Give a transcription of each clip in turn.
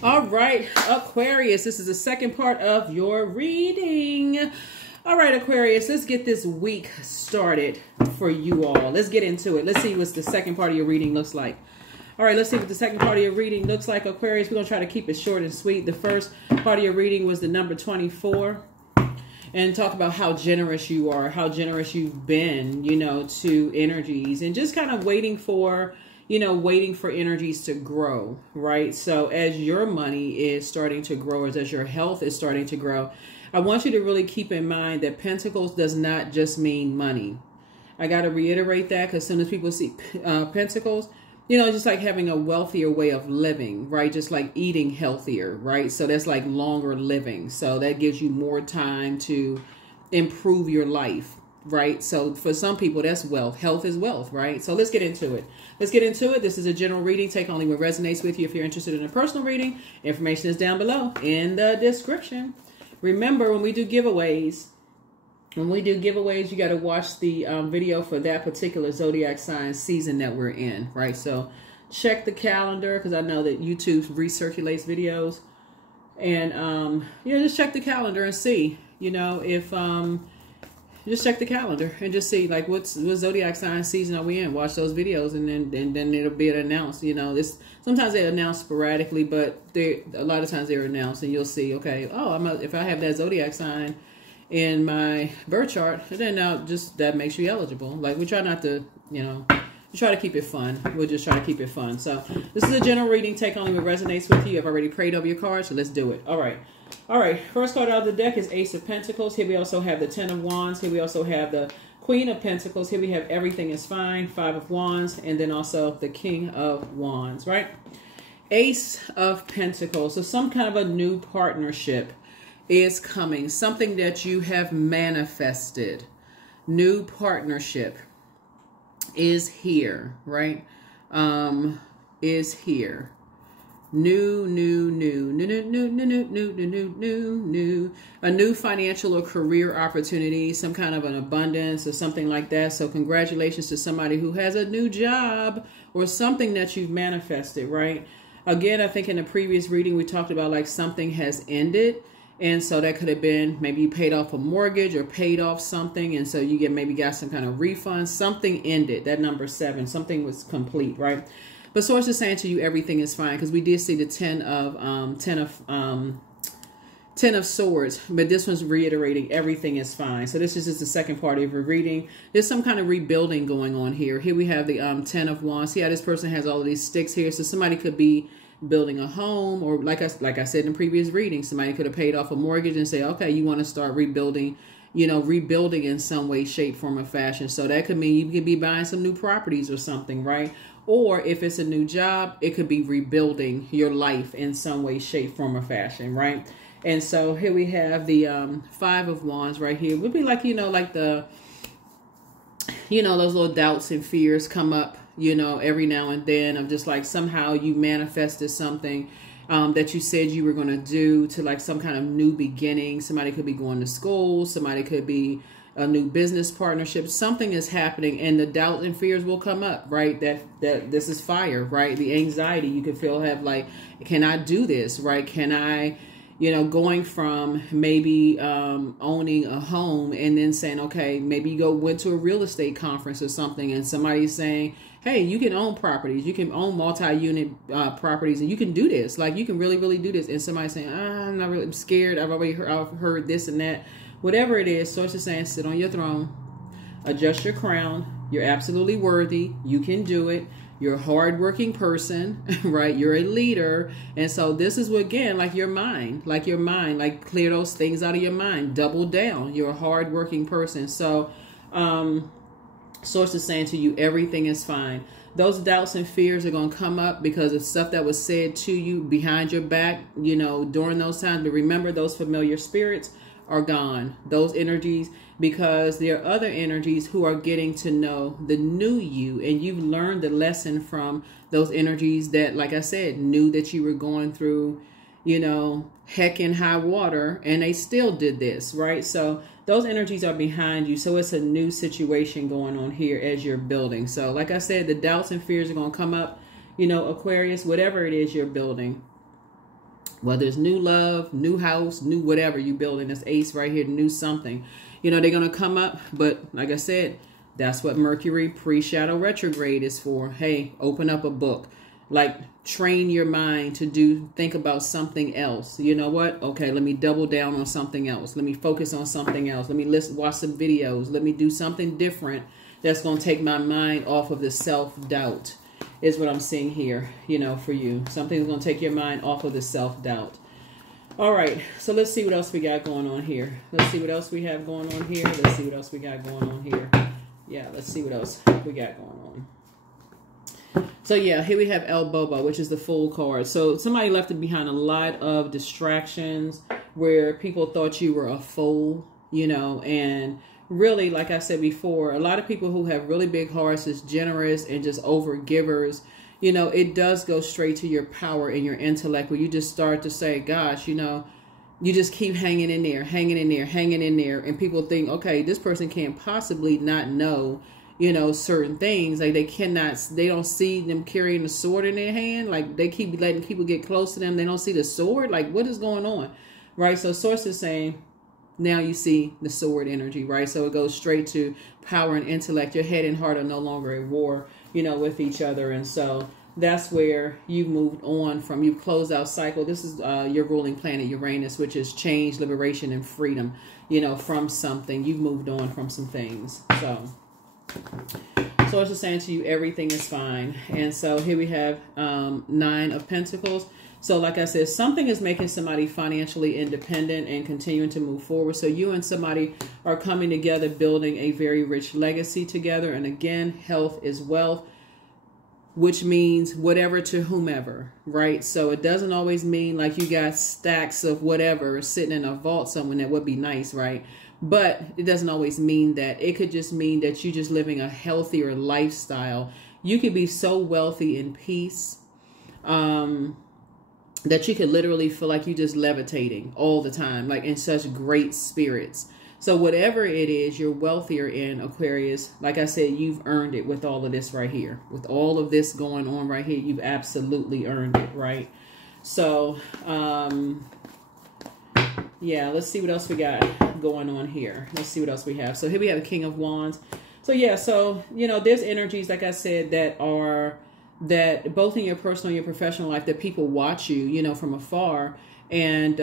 All right, Aquarius, this is the second part of your reading. All right, Aquarius, let's get this week started for you all. Let's get into it. Let's see what the second part of your reading looks like. All right, let's see what the second part of your reading looks like, Aquarius. We're going to try to keep it short and sweet. The first part of your reading was the number 24. And talk about how generous you are, how generous you've been, you know, to energies. And just kind of waiting for, you know, waiting for energies to grow, right? So as your money is starting to grow, as your health is starting to grow, I want you to really keep in mind that Pentacles does not just mean money. I got to reiterate that because as soon as people see Pentacles, you know, just like having a wealthier way of living, right? Just like eating healthier, right? So that's like longer living. So that gives you more time to improve your life, right? So for some people, that's wealth. Health is wealth, right? So let's get into it. Let's get into it. This is a general reading. Take only what resonates with you. If you're interested in a personal reading, information is down below in the description. Remember, when we do giveaways, you got to watch the video for that particular Zodiac Sign season that we're in, right? So check the calendar because I know that YouTube recirculates videos. And, yeah, just check the calendar and see, you know, if, just check the calendar and just see, like, what Zodiac Sign season are we in? Watch those videos and then it'll be announced, you know. Sometimes they announce sporadically, but a lot of times they're announced and you'll see, okay, oh, if I have that Zodiac Sign in my birth chart, then now that makes you eligible. Like, we try not to, you know, we try to keep it fun. We'll just try to keep it fun. So this is a general reading. Take only what resonates with you. I've already prayed over your cards, so let's do it. All right. First card out of the deck is Ace of Pentacles. Here we also have the 10 of Wands. Here we also have the Queen of Pentacles. Here we have Everything is Fine, 5 of Wands, and then also the King of Wands, right? Ace of Pentacles. So some kind of a new partnership is coming. Something that you have manifested. New partnership is here, right? Is here. New. A new financial or career opportunity, some kind of an abundance or something like that. So congratulations to somebody who has a new job or something that you've manifested, right? Again, I think in the previous reading, we talked about like something has ended. And so that could have been maybe you paid off a mortgage or paid off something. And so you maybe got some kind of refund. Something ended. That number 7. Something was complete, right? But source is saying to you, everything is fine. Because we did see the 10 of Swords. But this one's reiterating everything is fine. So this is just the second part of your reading. There's some kind of rebuilding going on here. Here we have the 10 of Wands. See how this person has all of these sticks here. So somebody could be building a home, or like I said in previous readings, somebody could have paid off a mortgage and say, okay, you want to start rebuilding, you know, rebuilding in some way, shape, form, or fashion. So that could mean you could be buying some new properties or something, right? Or if it's a new job, it could be rebuilding your life in some way, shape, form, or fashion, right? And so here we have the 5 of Wands right here. It would be like, you know, like the, you know, those little doubts and fears come up, you know, every now and then, of just like somehow you manifested something that you said you were going to do, to like some kind of new beginning. Somebody could be going to school. Somebody could be a new business partnership. Something is happening and the doubts and fears will come up, right? That this is fire, right? The anxiety you could feel, have like, can I do this, right? Can I, you know, going from maybe owning a home and then saying, okay, maybe you went to a real estate conference or something and somebody's saying, hey, you can own properties. You can own multi-unit properties and you can do this. Like, you can really, really do this. And somebody's saying, I'm not really, I'm scared. I've heard this and that. Whatever it is, source is saying, sit on your throne, adjust your crown. You're absolutely worthy. You can do it. You're a hardworking person, right? You're a leader. And so this is what, again, like your mind, like clear those things out of your mind, double down. You're a hardworking person. So, source is saying to you, everything is fine. Those doubts and fears are going to come up because of stuff that was said to you behind your back, you know, during those times. But remember, those familiar spirits are gone, those energies, because there are other energies who are getting to know the new you, and you've learned the lesson from those energies that, like I said, knew that you were going through, you know, heck and high water, and they still did this, right? So those energies are behind you. So it's a new situation going on here as you're building. So like I said, the doubts and fears are going to come up, you know, Aquarius, whatever it is you're building. Whether it's new love, new house, new whatever you building, this ace right here, new something, you know, they're going to come up. But like I said, that's what Mercury pre-shadow retrograde is for. Hey, open up a book, like train your mind to think about something else. You know what? Okay, let me double down on something else. Let me focus on something else. Let me watch some videos. Let me do something different that's going to take my mind off of the self-doubt is what I'm seeing here, you know, for you. Something's going to take your mind off of the self-doubt. All right, so let's see what else we got going on here. Let's see what else we have going on here. Let's see what else we got going on here. Yeah, let's see what else we got going on. So yeah, here we have El Bobo, which is the Fool card. So somebody left behind a lot of distractions where people thought you were a fool, you know, and really, like I said before, a lot of people who have really big hearts is generous and just over givers. You know, it does go straight to your power and your intellect where you just start to say, gosh, you know, you just keep hanging in there, hanging in there, hanging in there. And people think, okay, this person can't possibly not know, you know, certain things. Like they don't see them carrying a sword in their hand. Like they keep letting people get close to them. They don't see the sword. Like what is going on? Right. So Source is saying, now you see the sword energy, right? So it goes straight to power and intellect. Your head and heart are no longer at war, you know, with each other. And so that's where you've moved on from. You've closed out cycle. This is your ruling planet, Uranus, which is change, liberation, and freedom, you know, from something. You've moved on from some things. So it's just saying to you, everything is fine. And so here we have 9 of Pentacles. So like I said, something is making somebody financially independent and continuing to move forward. So you and somebody are coming together, building a very rich legacy together. And again, health is wealth, which means whatever to whomever, right? So it doesn't always mean like you got stacks of whatever sitting in a vault somewhere. That would be nice, right? But it doesn't always mean that. It could just mean that you're just living a healthier lifestyle. You could be so wealthy in peace, that you could literally feel like you're just levitating all the time, like in such great spirits. So whatever it is, you're wealthier in, Aquarius. Like I said, you've earned it with all of this right here. With all of this going on right here, you've absolutely earned it, right? So, yeah, let's see what else we got going on here. Let's see what else we have. So here we have the King of Wands. So yeah, so, you know, there's energies, like I said, that both in your personal and your professional life, that people watch you, you know, from afar, and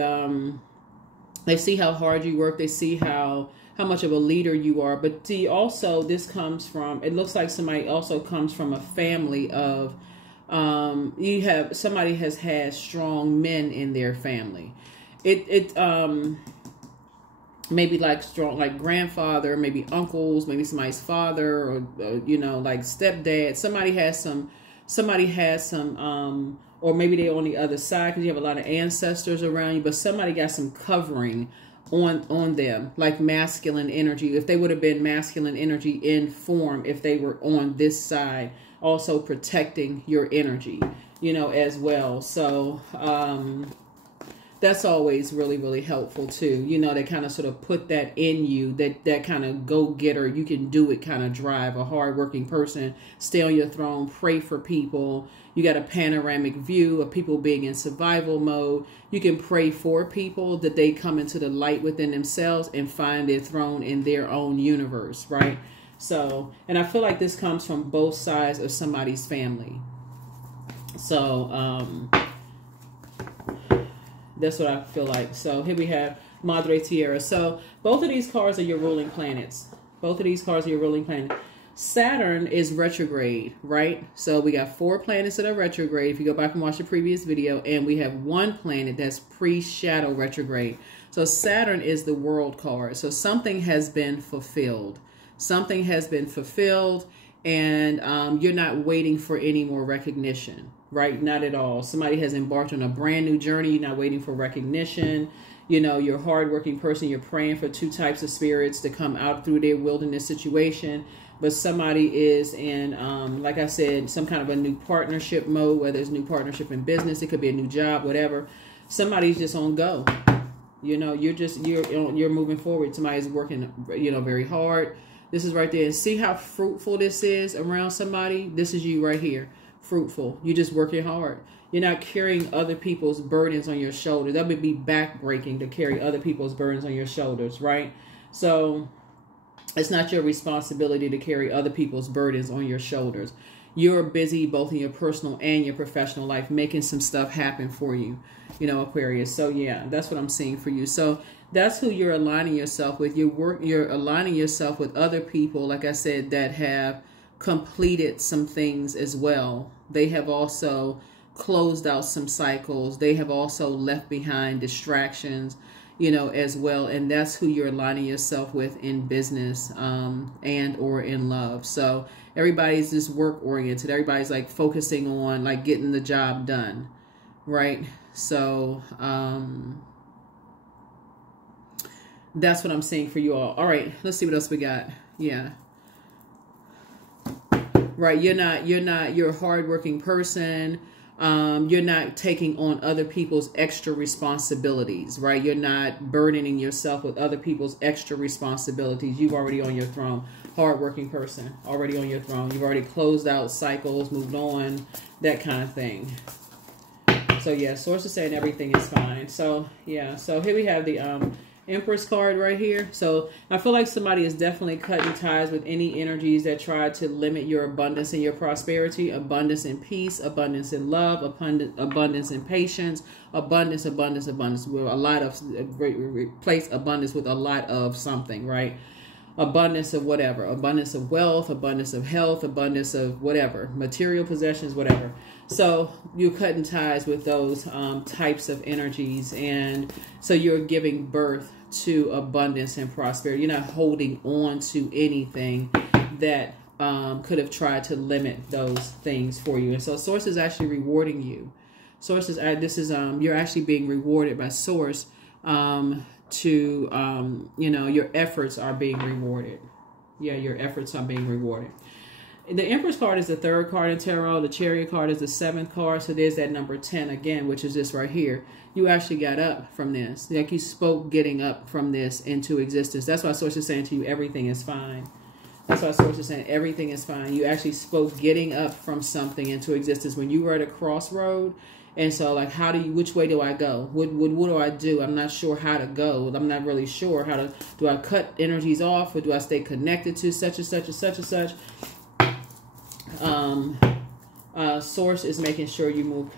they see how hard you work. They see how much of a leader you are. But see, also this comes from, it looks like somebody also comes from a family of, somebody has had strong men in their family. Maybe like strong, like grandfather, maybe uncles, maybe somebody's father, or you know, like stepdad. Somebody has some, or maybe they're on the other side because you have a lot of ancestors around you, but somebody got some covering on them, like masculine energy. If they would have been masculine energy in form, if they were on this side, also protecting your energy, you know, as well. So, that's always really, really helpful too. You know, they kind of sort of put that in you, that kind of go-getter, you can do it kind of drive, a hard-working person, stay on your throne, pray for people. You got a panoramic view of people being in survival mode. You can pray for people that they come into the light within themselves and find their throne in their own universe, right? So, and I feel like this comes from both sides of somebody's family. So, that's what I feel like. So here we have Madre Tierra. So both of these cards are your ruling planets. Both of these cards are your ruling planet. Saturn is retrograde, right? So we got 4 planets that are retrograde. If you go back and watch the previous video, and we have 1 planet that's pre-shadow retrograde. So Saturn is the world card. So something has been fulfilled. Something has been fulfilled, and you're not waiting for any more recognition. Right? Not at all. Somebody has embarked on a brand new journey. You're not waiting for recognition. You know, you're a hardworking person. You're praying for 2 types of spirits to come out through their wilderness situation. But somebody is in, like I said, some kind of a new partnership mode, whether it's new partnership in business, it could be a new job, whatever. Somebody's just on go. You know, you're moving forward. Somebody's working, you know, very hard. This is right there. And see how fruitful this is around somebody? This is you right here. fruitful. You're just working hard. You're not carrying other people's burdens on your shoulders. That would be backbreaking to carry other people's burdens on your shoulders, right? So it's not your responsibility to carry other people's burdens on your shoulders. You're busy both in your personal and your professional life making some stuff happen for you, you know, Aquarius. So yeah, that's what I'm seeing for you. So that's who you're aligning yourself with. You're aligning yourself with other people, like I said, that have completed some things as well. They have also closed out some cycles. They have also left behind distractions, you know, as well. And that's who you're aligning yourself with in business and or in love. So everybody's just work oriented. Everybody's like focusing on like getting the job done, right? So that's what I'm seeing for you all. All right, let's see what else we got. Yeah. Right, you're a hardworking person. You're not taking on other people's extra responsibilities, right? You're not burdening yourself with other people's extra responsibilities. You've already on your throne. Hardworking person, already on your throne. You've already closed out cycles, moved on, that kind of thing. So yeah, source is saying everything is fine. So yeah, so here we have the Empress card right here. So I feel like somebody is definitely cutting ties with any energies that try to limit your abundance and your prosperity, abundance in peace, abundance in love, abundance in patience, abundance. With a lot of, replace abundance with a lot of something, right? Abundance of whatever, abundance of wealth, abundance of health, abundance of whatever, material possessions, whatever. So you're cutting ties with those types of energies. And so you're giving birth to abundance and prosperity. You're not holding on to anything that could have tried to limit those things for you. And so source is actually rewarding you. Source is, you're actually being rewarded by source you know, your efforts are being rewarded. Yeah, your efforts are being rewarded. The Empress card is the 3rd card in tarot. The Chariot card is the 7th card. So there's that number 10 again, which is this right here. You actually got up from this. Like you spoke getting up from this into existence. That's why source is saying to you, everything is fine. That's why source is saying everything is fine. You actually spoke getting up from something into existence when you were at a crossroad. And so like, which way do I go? What do I do? I'm not sure how to go. I'm not really sure how to, do I cut energies off or do I stay connected to such and such and such and such? Source is making sure you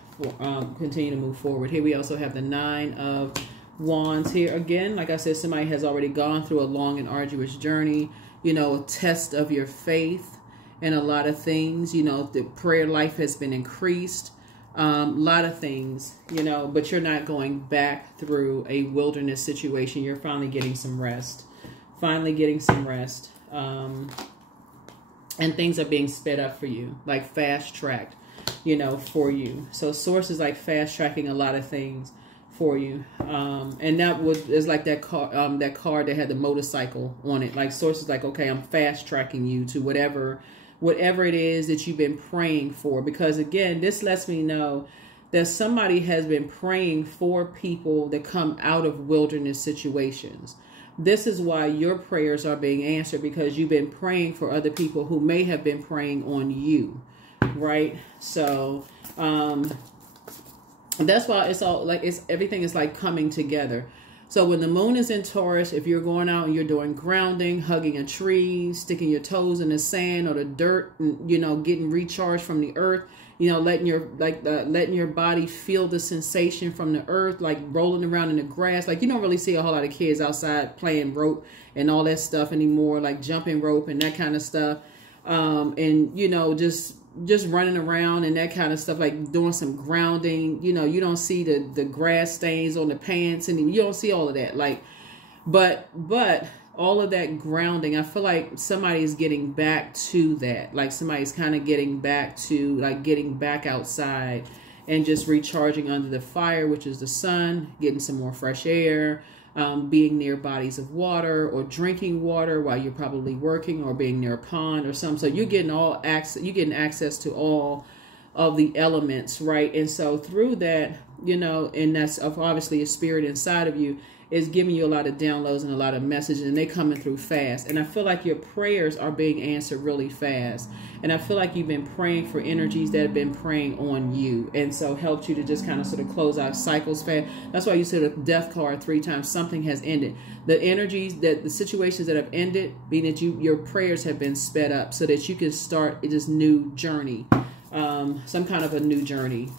continue to move forward. Here we also have the 9 of Wands here. Again, like I said, somebody has already gone through a long and arduous journey, you know, a test of your faith and a lot of things, you know, the prayer life has been increased. A lot of things, you know, but you're not going back through a wilderness situation. You're finally getting some rest. Finally getting some rest. And things are being sped up for you, like fast-tracked, you know, for you. So source is like fast-tracking a lot of things for you. And that is like that card that had the motorcycle on it. Like source is like, okay, I'm fast-tracking you to whatever it is that you've been praying for. Because again, this lets me know that somebody has been praying for people that come out of wilderness situations. This is why your prayers are being answered, because you've been praying for other people who may have been praying on you, right? So that's why it's all like, everything is like coming together. So when the moon is in Taurus, if you're going out and you're doing grounding, hugging a tree, sticking your toes in the sand or the dirt, and, you know, getting recharged from the earth, you know, letting your body feel the sensation from the earth, like rolling around in the grass. Like you don't really see a whole lot of kids outside playing rope and all that stuff anymore, like jumping rope and that kind of stuff. And, you know, just running around and that kind of stuff, like doing some grounding. You know, you don't see the grass stains on the pants, and you don't see all of that. Like, but all of that grounding, I feel like somebody's getting back to that. Like somebody's kind of getting back to like getting back outside and just recharging under the fire, which is the sun, getting some more fresh air, being near bodies of water or drinking water while you're probably working, or being near a pond or something. So you're getting access to all of the elements, right? And so through that, you know, and that's obviously a spirit inside of you, is giving you a lot of downloads and a lot of messages, and they're coming through fast. And I feel like your prayers are being answered really fast. And I feel like you've been praying for energies that have been praying on you, and so helped you to just kind of sort of close out cycles fast. That's why you said the death card 3 times. Something has ended. The energies that the situations that have ended, being that your prayers have been sped up so that you can start this new journey, some kind of a new journey,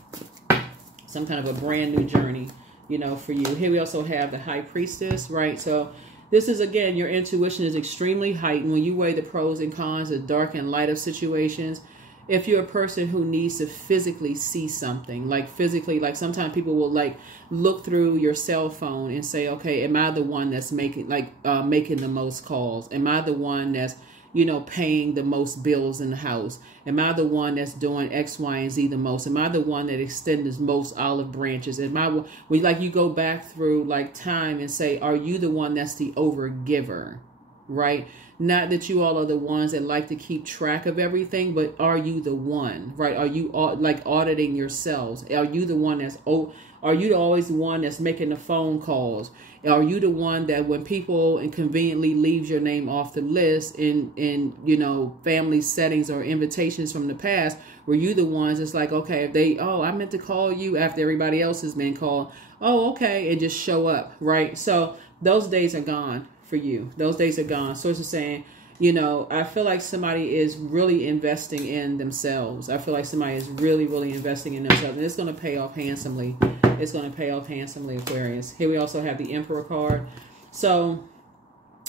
some kind of a brand new journey, you know, for you. Here we also have the High Priestess, right? So this is, again, your intuition is extremely heightened when you weigh the pros and cons, the dark and light of situations. If you're a person who needs to physically see something, like physically, like sometimes people will like look through your cell phone and say, okay, am I the one that's making the most calls? Am I the one that's, you know, paying the most bills in the house? Am I the one that's doing X, Y, and Z the most? Am I the one that extends most olive branches? Am I, like you go back through like time and say, are you the one that's the overgiver, right? Not that you all are the ones that like to keep track of everything, but are you the one, right? Are you like auditing yourselves? Are you the one that's, are you always the one that's making the phone calls? Are you the one that when people inconveniently leaves your name off the list in you know, family settings or invitations from the past, were you the ones that's like, okay, if they, oh, I meant to call you after everybody else has been called. Oh, okay. And just show up, right? So those days are gone for you. Those days are gone. Source is saying, you know, I feel like somebody is really investing in themselves. I feel like somebody is really, really investing in themselves. And it's going to pay off handsomely. It's going to pay off handsomely, Aquarius. Here we also have the Emperor card. So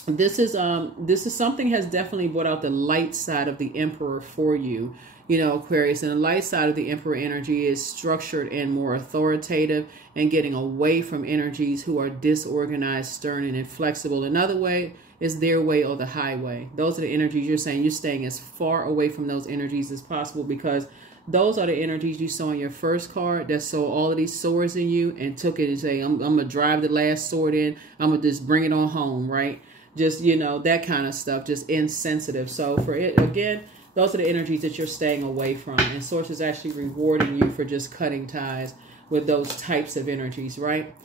this is something has definitely brought out the light side of the Emperor for you, you know, Aquarius. And the light side of the Emperor energy is structured and more authoritative and getting away from energies who are disorganized, stern, and inflexible. Another way is their way or the highway. Those are the energies you're saying. You're staying as far away from those energies as possible, because those are the energies you saw in your first card that saw all of these swords in you and took it and say, I'm going to drive the last sword in. I'm going to just bring it on home, right? Just, you know, that kind of stuff, just insensitive. So for it, again, those are the energies that you're staying away from. And Source is actually rewarding you for just cutting ties with those types of energies, right?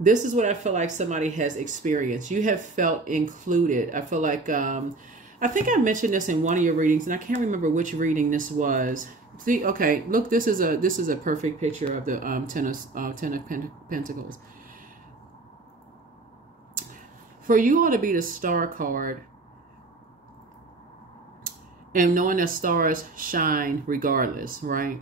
This is what I feel like somebody has experienced. You have felt included. I feel like, I think I mentioned this in one of your readings, and I can't remember which reading this was. See, okay, look, this is a perfect picture of the Ten of Pentacles. For you all to be the Star card, and knowing that stars shine regardless, right?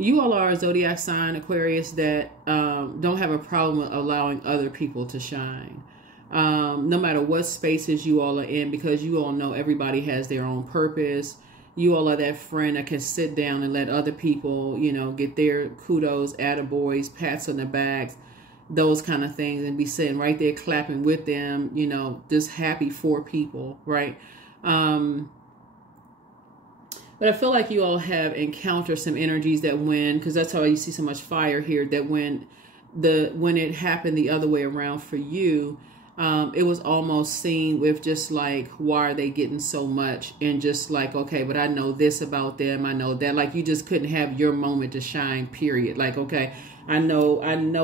You all are a Zodiac sign, Aquarius, that don't have a problem with allowing other people to shine. No matter what spaces you all are in, because you all know everybody has their own purpose. You all are that friend that can sit down and let other people, you know, get their kudos, attaboys, pats on the backs, those kind of things, and be sitting right there clapping with them, you know, just happy for people, right? But I feel like you all have encountered some energies that when, because that's how you see so much fire here, that when it happened the other way around for you, it was almost seen with just like, why are they getting so much? And just like, okay, but I know this about them. I know that, like, you just couldn't have your moment to shine, period. Like, okay, I know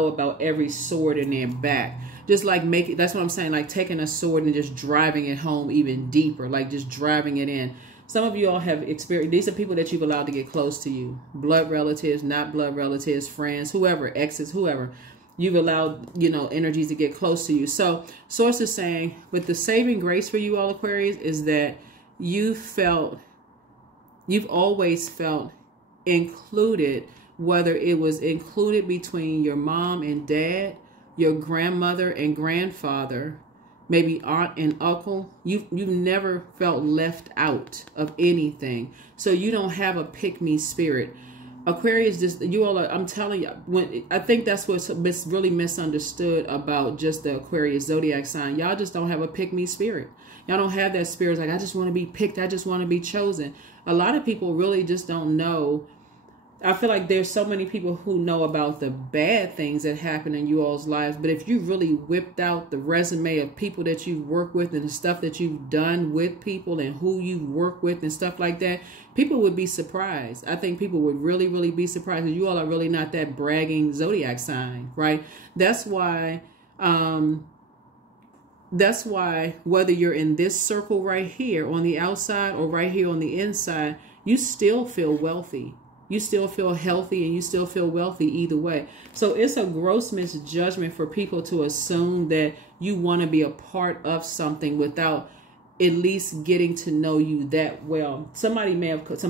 about every sword in their back. Just like that's what I'm saying. Like taking a sword and just driving it home even deeper, like just driving it in. Some of you all have experienced, these are people that you've allowed to get close to you. Blood relatives, not blood relatives, friends, whoever, exes, whoever. You've allowed, you know, energies to get close to you. So Source is saying, with the saving grace for you all, Aquarius, is that you've always felt included, whether it was included between your mom and dad, your grandmother and grandfather, maybe aunt and uncle. You've never felt left out of anything. So you don't have a pick-me spirit. Aquarius, just you all are, I'm telling you, I think that's what's really misunderstood about just the Aquarius zodiac sign. Y'all just don't have a pick-me spirit. Y'all don't have that spirit like, I just want to be picked. I just want to be chosen. A lot of people really just don't know. I feel like there's so many people who know about the bad things that happen in you all's lives. But if you really whipped out the resume of people that you work with and the stuff that you've done with people and who you work with and stuff like that, people would be surprised. I think people would really, really be surprised. You all are really not that bragging zodiac sign, right? That's why That's why whether you're in this circle right here on the outside or right here on the inside, you still feel wealthy. You still feel healthy and you still feel wealthy either way. So it's a gross misjudgment for people to assume that you want to be a part of something without at least getting to know you that well. Some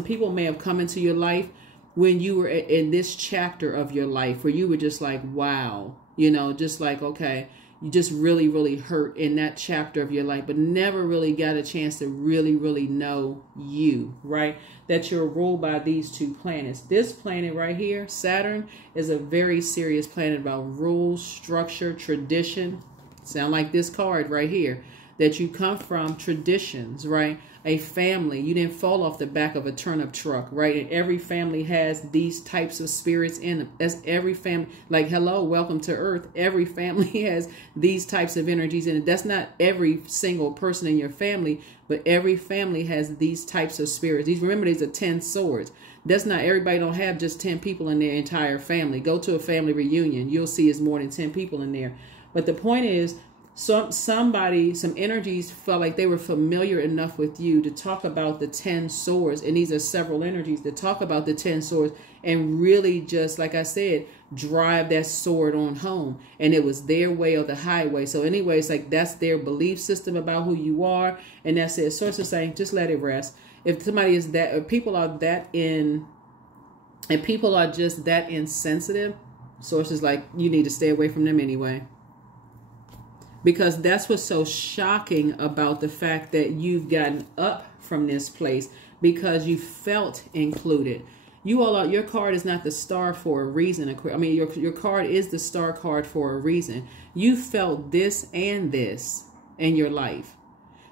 people may have come into your life when you were in this chapter of your life where you were just like, wow, you know, just like, okay, you just really, really hurt in that chapter of your life, but never really got a chance to really, really know you, right? That you're ruled by these two planets. This planet right here, Saturn, is a very serious planet about rules, structure, tradition. Sound like this card right here, that you come from traditions, right? A family. You didn't fall off the back of a turnip truck, right? And every family has these types of spirits in them. That's every family. Like, hello, welcome to Earth. Every family has these types of energies in it. That's not every single person in your family, but every family has these types of spirits. Remember, these are 10 swords. That's not everybody. Don't have just 10 people in their entire family. Go to a family reunion. You'll see it's more than 10 people in there. But the point is, some energies felt like they were familiar enough with you to talk about the 10 swords. And these are several energies that talk about the 10 swords and really just, like I said, drive that sword on home. And it was their way or the highway. So anyways, like that's their belief system about who you are. And that's it. Source is saying, just let it rest. If somebody is that, if people are that and people are just that insensitive, Source is like, you need to stay away from them anyway. Because that's what's so shocking about the fact that you've gotten up from this place because you felt included. You all, your card is not the star for a reason. I mean, your card is the star card for a reason. You felt this and this in your life.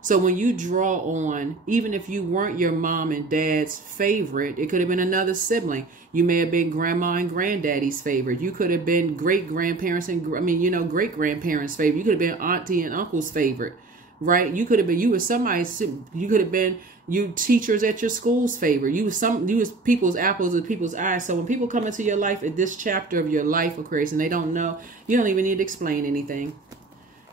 So when you draw on, even if you weren't your mom and dad's favorite, it could have been another sibling. You may have been grandma and granddaddy's favorite. You could have been great-grandparents and, great-grandparents' favorite. You could have been auntie and uncle's favorite, right? You could have been, you could have been you teachers at your school's favorite. You was people's apples and people's eyes. So when people come into your life at this chapter of your life, Aquarius, and they don't know, you don't even need to explain anything.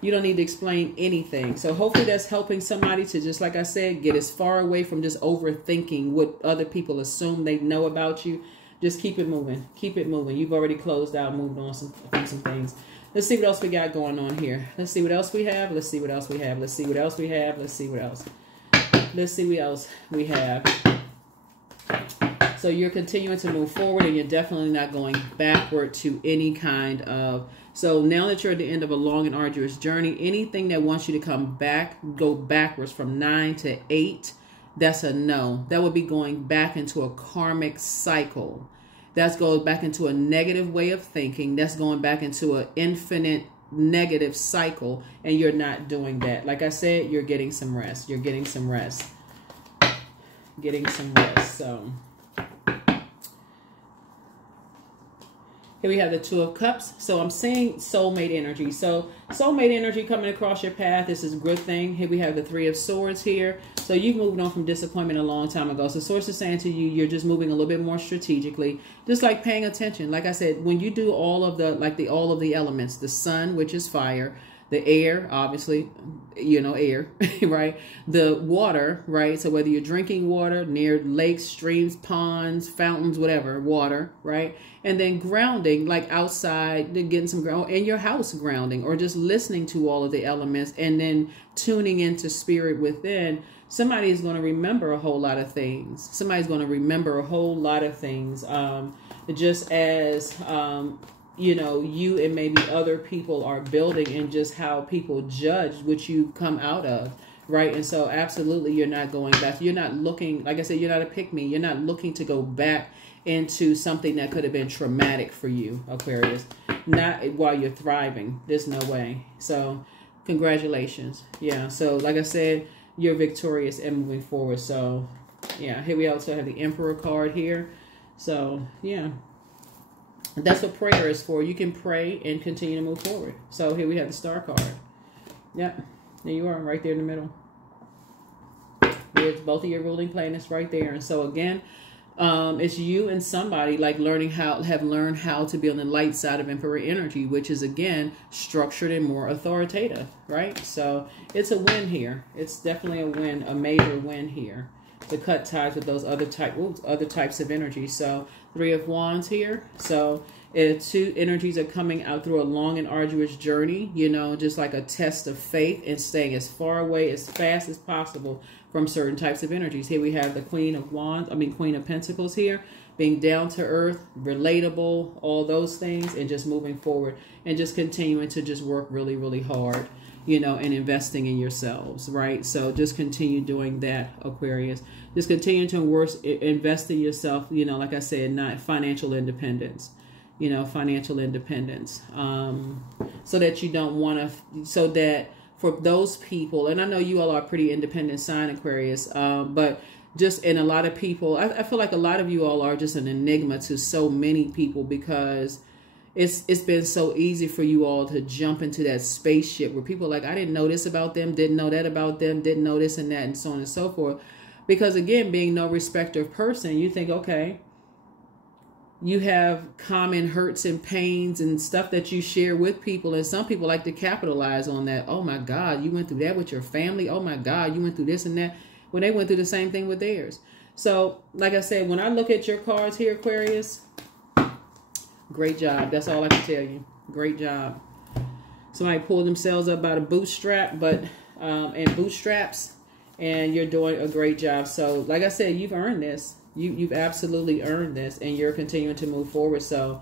You don't need to explain anything. So hopefully that's helping somebody to, just like I said, get as far away from just overthinking what other people assume they know about you. Just keep it moving. Keep it moving. You've already closed out, moved on some things. Let's see what else we got going on here. Let's see what else we have. Let's see what else we have. Let's see what else we have. Let's see what else. Let's see what else we have. So you're continuing to move forward and you're definitely not going backward to any kind of... So now that you're at the end of a long and arduous journey, anything that wants you to come back, go backwards from 9 to 8, that's a no. That would be going back into a karmic cycle. That's going back into a negative way of thinking. That's going back into an infinite negative cycle, and you're not doing that. Like I said, you're getting some rest. You're getting some rest. Getting some rest. So... here we have the Two of Cups. So I'm seeing soulmate energy. So soulmate energy coming across your path. This is a good thing. Here we have the Three of Swords here. So you've moved on from disappointment a long time ago. So Source is saying to you, you're just moving a little bit more strategically. Just like paying attention. Like I said, when you do all of the elements, the sun, which is fire, the air, obviously, air, right? The water, right? So whether you're drinking water near lakes, streams, ponds, fountains, whatever, water, right? And then grounding, like outside, getting some ground in your house, grounding, or just listening to all of the elements and then tuning into spirit within. Somebody is going to remember a whole lot of things. Somebody's going to remember a whole lot of things. Just as, you and maybe other people are building, and just how people judge what you come out of, right? And so absolutely you're not going back. You're not looking, like I said, you're not a pick-me. You're not looking to go back into something that could have been traumatic for you, Aquarius. Not while you're thriving. There's no way. So congratulations. Yeah, so like I said, you're victorious and moving forward. So yeah, here we also have the Emperor card here. So yeah. That's what prayer is for. You can pray and continue to move forward. So here we have the Star card. Yep. There you are, right there in the middle. There's both of your ruling planets right there. And so again, It's you and somebody like have learned how to be on the light side of Emperor energy, which is again structured and more authoritative, right? So it's a win here. It's definitely a win, a major win here to cut ties with those other types of energy. So 3 of Wands here. So two energies are coming out through a long and arduous journey, you know, just like a test of faith and staying as far away as fast as possible from certain types of energies. Here we have the Queen of Pentacles here, being down to earth, relatable, all those things, and just moving forward and just continuing to just work really, really hard, you know, and investing in yourselves, right? So just continue doing that, Aquarius. Just continue to invest in yourself, you know, like I said, not financial independence, you know, financial independence, so that you don't want to, so that for those people, and I know you all are a pretty independent sign, Aquarius, but just, and a lot of people, I feel like a lot of you all are just an enigma to so many people, because it's been so easy for you all to jump into that spaceship where people are like, I didn't know this about them, didn't know that about them, didn't know this and that, and so on and so forth. Because again, being no respecter of person, you think, okay, you have common hurts and pains and stuff that you share with people. And some people like to capitalize on that. Oh my God, you went through that with your family. Oh my God, you went through this and that, when they went through the same thing with theirs. So like I said, when I look at your cards here, Aquarius, great job. That's all I can tell you. Great job. Somebody pulled themselves up by the bootstrap, and bootstraps, and you're doing a great job. So like I said, you've earned this. You've absolutely earned this, and you're continuing to move forward. So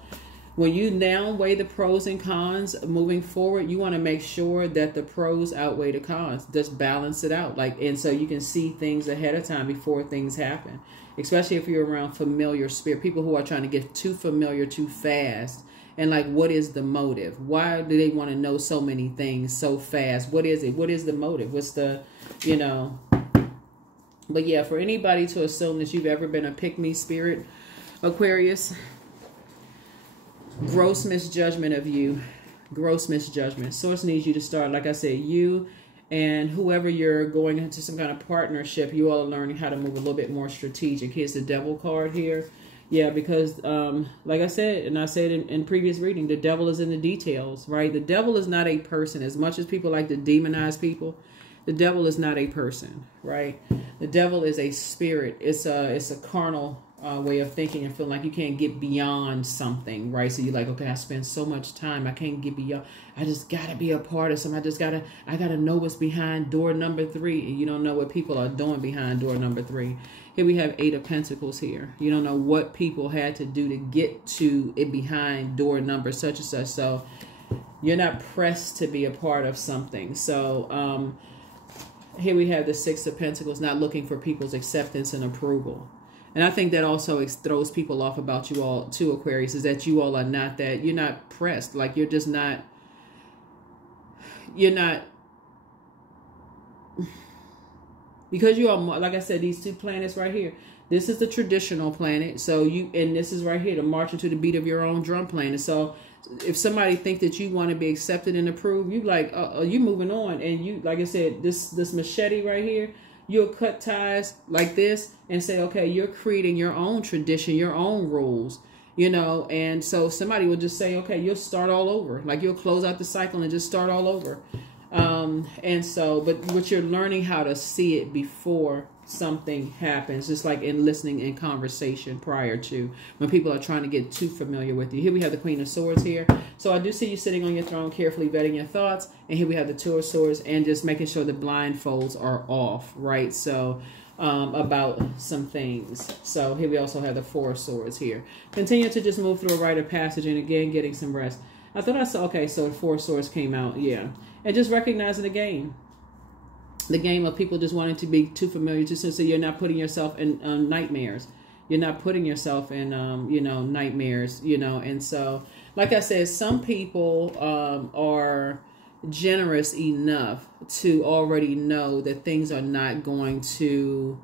when you now weigh the pros and cons moving forward, you want to make sure that the pros outweigh the cons. Just balance it out. And so you can see things ahead of time before things happen, especially if you're around familiar spirit, people who are trying to get too familiar too fast. And like, what is the motive? Why do they want to know so many things so fast? What is it? What is the motive? What's the, you know... But yeah, for anybody to assume that you've ever been a pick-me spirit, Aquarius, gross misjudgment of you. Gross misjudgment. Source needs you to start, like I said, you and whoever you're going into some kind of partnership, you all are learning how to move a little bit more strategic. Here's the Devil card here. Yeah, because like I said, and I said in previous reading, the devil is in the details, right? The devil is not a person. As much as people like to demonize people, the devil is not a person, right? The devil is a spirit. It's a carnal way of thinking and feeling like you can't get beyond something, right? So you're like, okay, I spend so much time, I can't get beyond. I just gotta be a part of something. I gotta know what's behind door number 3. And you don't know what people are doing behind door number 3. Here we have 8 of Pentacles here. You don't know what people had to do to get to it behind door number such and such. So you're not pressed to be a part of something. So here we have the 6 of Pentacles, not looking for people's acceptance and approval. And I think that also throws people off about you all too, Aquarius, is that you all are not that, you're not pressed. Like you're just not, because you are, like I said, these 2 planets right here. This is the traditional planet. So and this is right here, the marching to the beat of your own drum planet. So if somebody think that you want to be accepted and approved, you like, you moving on. And you, like I said, this machete right here, you'll cut ties like this and say, okay, you're creating your own tradition, your own rules, you know. And so somebody will just say, okay, you'll start all over. Like you'll close out the cycle and just start all over. And so, but what you're learning how to see it before something happens, just like in listening in conversation prior to, when people are trying to get too familiar with you. Here we have the Queen of Swords here. So I do see you sitting on your throne, carefully vetting your thoughts. And here we have the 2 of Swords, and just making sure the blindfolds are off, right? So about some things. So here we also have the 4 of Swords here. Continue to just move through a rite of passage, and again, getting some rest. I thought I saw, okay, so the 4 of Swords came out, yeah. And just recognizing the game. The game of people just wanting to be too familiar, just so you're not putting yourself in nightmares. You're not putting yourself in, you know, nightmares, you know. And so, like I said, some people are generous enough to already know that things are not going to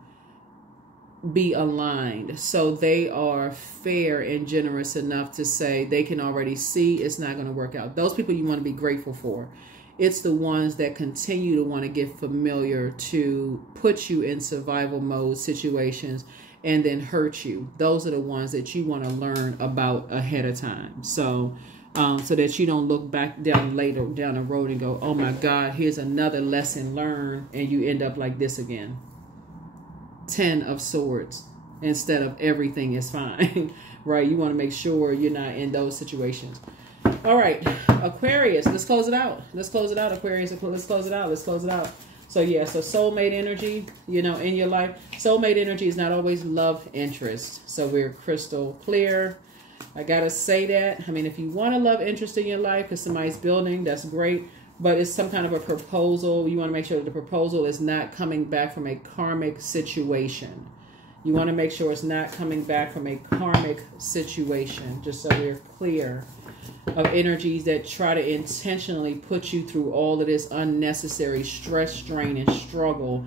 be aligned. So they are fair and generous enough to say they can already see it's not going to work out. Those people you want to be grateful for. It's the ones that continue to want to get familiar, to put you in survival mode situations and then hurt you. Those are the ones that you want to learn about ahead of time. So so that you don't look back down the road and go, oh my God, here's another lesson learned, and you end up like this again. 10 of Swords instead of everything is fine, right? You want to make sure you're not in those situations. All right, Aquarius, let's close it out. Let's close it out, Aquarius. Let's close it out. Let's close it out. So yeah, so soulmate energy, you know, in your life. Soulmate energy is not always love interest. So we're crystal clear. I got to say that. I mean, if you want a love interest in your life because somebody's building, that's great. But it's some kind of a proposal. You want to make sure that the proposal is not coming back from a karmic situation. You want to make sure it's not coming back from a karmic situation, just so we're clear of energies that try to intentionally put you through all of this unnecessary stress, strain, and struggle,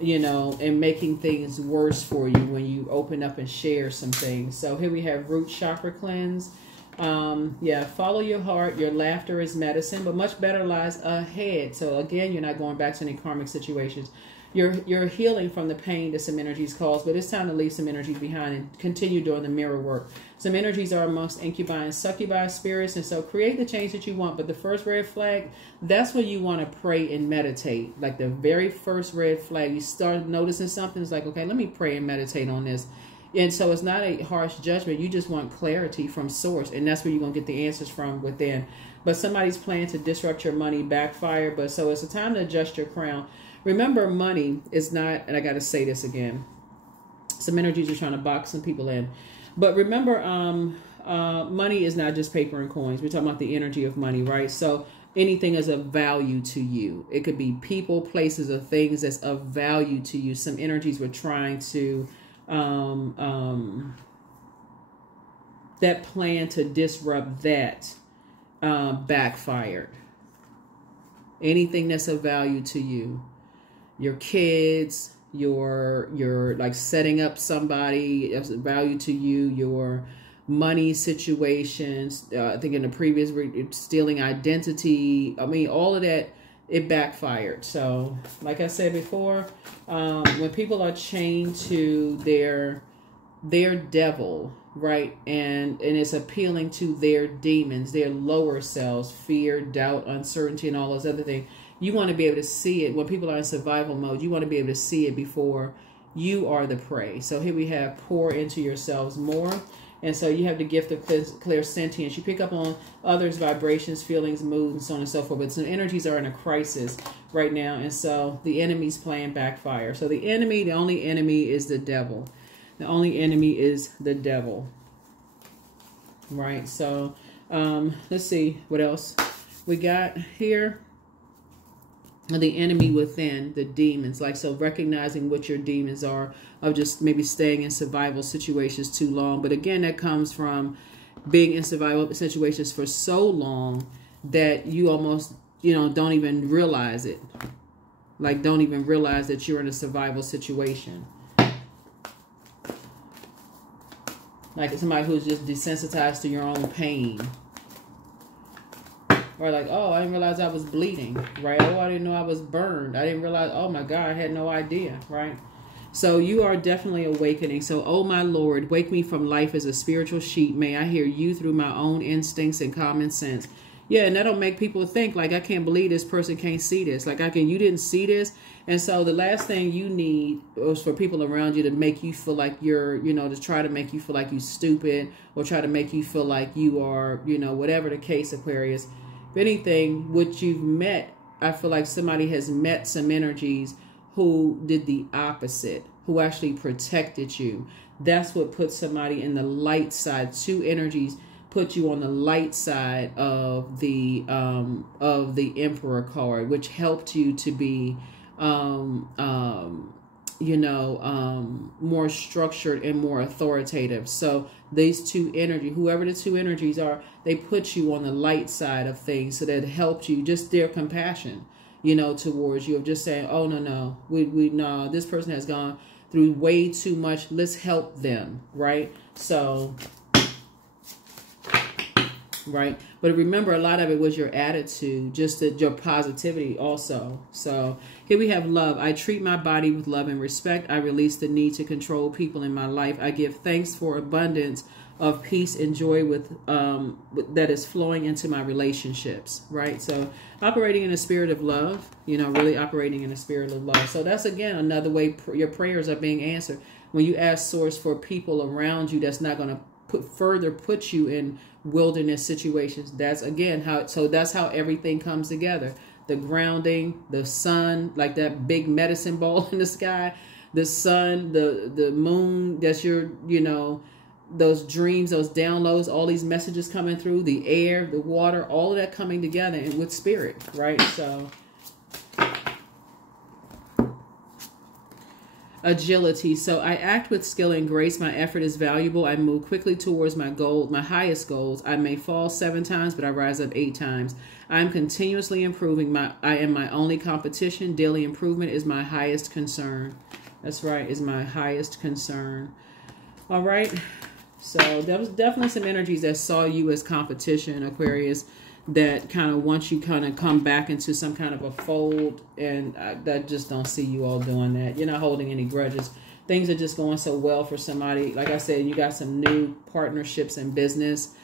you know, and making things worse for you when you open up and share some things. So here we have root chakra cleanse. Yeah, follow your heart. Your laughter is medicine, but much better lies ahead. So again, you're not going back to any karmic situations. You're healing from the pain that some energies cause, but it's time to leave some energies behind and continue doing the mirror work. Some energies are amongst incubi and succubi spirits, and so create the change that you want. But the first red flag, that's when you want to pray and meditate. Like the very first red flag, you start noticing something, it's like, okay, let me pray and meditate on this. And so it's not a harsh judgment. You just want clarity from source, and that's where you're going to get the answers from within. But somebody's plan to disrupt your money backfire. But so it's a time to adjust your crown. Remember, money is not, and I got to say this again, some energies are trying to box some people in. But remember, money is not just paper and coins. We're talking about the energy of money, right? So anything is of value to you. It could be people, places, or things that's of value to you. Some energies were trying to, that plan to disrupt that backfired. Anything that's of value to you. Your kids, your like setting up somebody of value to you, your money situations, I think in the previous, stealing identity. I mean, all of that, it backfired. So like I said before, when people are chained to their devil, right, and it's appealing to their demons, their lower selves, fear, doubt, uncertainty, and all those other things, you want to be able to see it. When people are in survival mode, you want to be able to see it before you are the prey. So here we have pour into yourselves more. And so you have the gift of clairsentience. You pick up on others' vibrations, feelings, moods, and so on and so forth. But some energies are in a crisis right now. And so the enemy's plan backfire. So the enemy, the only enemy is the devil. The only enemy is the devil. Right. So let's see what else we got here. The enemy within, the demons. Like, so recognizing what your demons are, of just maybe staying in survival situations too long. But again, that comes from being in survival situations for so long that you almost, you know, don't even realize it. Like, don't even realize that you're in a survival situation. Like somebody who's just desensitized to your own pain. Or like, oh, I didn't realize I was bleeding, right? Oh, I didn't know I was burned. I didn't realize, oh my God, I had no idea, right? So you are definitely awakening. So, oh my Lord, wake me from life as a spiritual sheep. May I hear you through my own instincts and common sense. Yeah, and that'll make people think, like, I can't believe this person can't see this. Like, you didn't see this. And so the last thing you need is for people around you to make you feel like you're, you know, to try to make you feel like you're stupid, or try to make you feel like you are, you know, whatever the case, Aquarius. If anything, what you've met, I feel like somebody has met some energies who did the opposite, who actually protected you. That's what puts somebody in the light side. Two energies put you on the light side of the Emperor card, which helped you to be, you know, more structured and more authoritative. So these two energies, whoever the two energies are, they put you on the light side of things, so that it helped you, just their compassion, you know, towards you, of just saying, oh, no, no, this person has gone through way too much. Let's help them, right? So right? But remember, a lot of it was your attitude, just your positivity also. So here we have love. I treat my body with love and respect. I release the need to control people in my life. I give thanks for abundance of peace and joy that is flowing into my relationships, right? So operating in a spirit of love, you know, really operating in a spirit of love. So that's, again, another way your prayers are being answered. When you ask Source for people around you that's not going to put you in wilderness situations, that's, again, that's how everything comes together. The grounding, the sun, like that big medicine ball in the sky, the sun, the moon, that's your, you know, those dreams, those downloads, all these messages coming through, the air, the water, all of that coming together and with spirit, right? So agility. So I act with skill and grace. My effort is valuable. I move quickly towards my goal, my highest goals. I may fall 7 times, but I rise up 8 times. I'm continuously improving. I am my only competition. Daily improvement is my highest concern. That's right, is my highest concern. All right. So there was definitely some energies that saw you as competition, Aquarius, that kind of want you kind of come back into some kind of a fold. And I just don't see you all doing that. You're not holding any grudges. Things are just going so well for somebody. Like I said, you got some new partnerships in business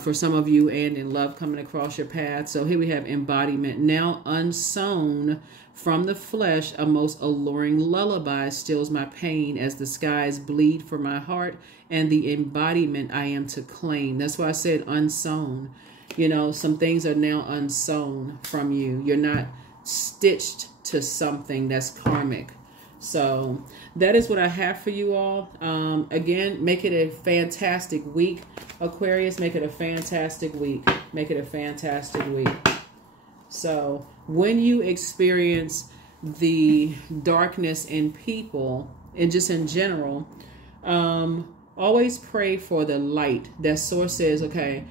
for some of you, and in love coming across your path. So here we have embodiment. Now unsown from the flesh, a most alluring lullaby stills my pain as the skies bleed for my heart and the embodiment I am to claim. That's why I said unsown. You know, some things are now unsown from you. You're not stitched to something that's karmic. So that is what I have for you all. Again, make it a fantastic week, Aquarius. Make it a fantastic week. Make it a fantastic week. So when you experience the darkness in people and just in general, always pray for the light. That Source says, okay,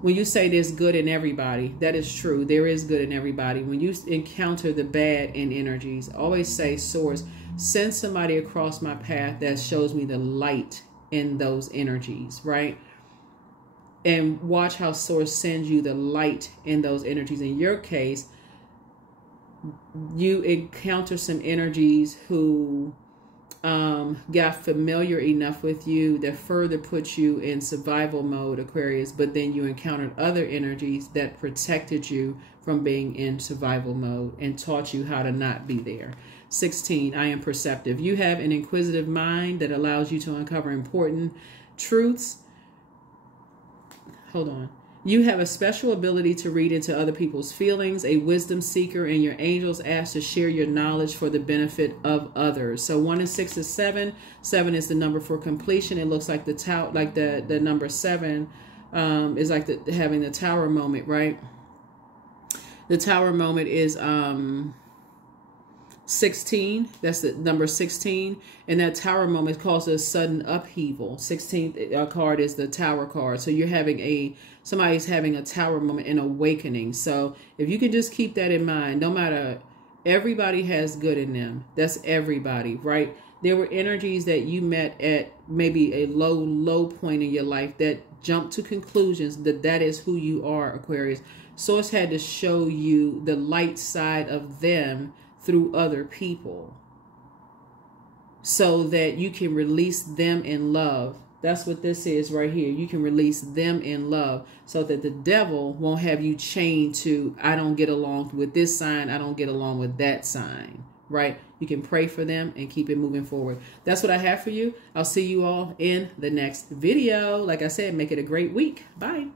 when you say there's good in everybody, that is true. There is good in everybody. When you encounter the bad in energies, always say, Source, send somebody across my path that shows me the light in those energies, right? And watch how Source sends you the light in those energies. In your case, you encounter some energies who got familiar enough with you that further put you in survival mode, Aquarius, but then you encountered other energies that protected you from being in survival mode and taught you how to not be there. 16, I am perceptive. You have an inquisitive mind that allows you to uncover important truths. Hold on. You have a special ability to read into other people's feelings, a wisdom seeker, and your angels ask to share your knowledge for the benefit of others. So 1 and 6 is 7. 7 is the number for completion. It looks like the number 7 is like having the tower moment, right? The tower moment is 16. That's the number 16. And that tower moment causes sudden upheaval. 16th card is the tower card. So you're having somebody's having a tower moment, an awakening. So if you can just keep that in mind, no matter, everybody has good in them. That's everybody, right? There were energies that you met at maybe a low point in your life that jumped to conclusions that is who you are, Aquarius. Source had to show you the light side of them through other people so that you can release them in love. That's what this is right here. You can release them in love so that the devil won't have you chained to, I don't get along with this sign, I don't get along with that sign, right? You can pray for them and keep it moving forward. That's what I have for you. I'll see you all in the next video. Like I said, make it a great week. Bye.